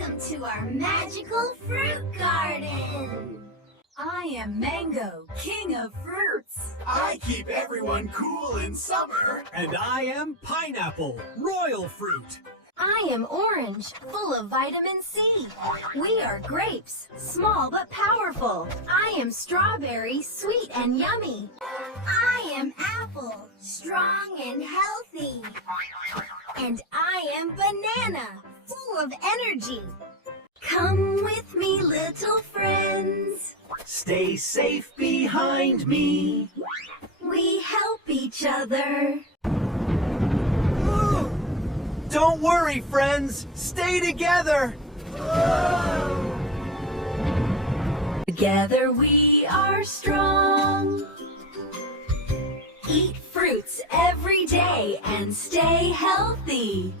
Welcome to our magical fruit garden. I am Mango, king of fruits. I keep everyone cool in summer. And I am Pineapple, royal fruit. I am Orange, full of vitamin C. We are grapes, small but powerful. I am Strawberry, sweet and yummy. I am Apple, strong and healthy. And I am Banana, full of energy. Come with me, little friends. Stay safe behind me. We help each other. Don't worry, friends. Stay together. Together we are strong. Eat fruits every day and stay healthy.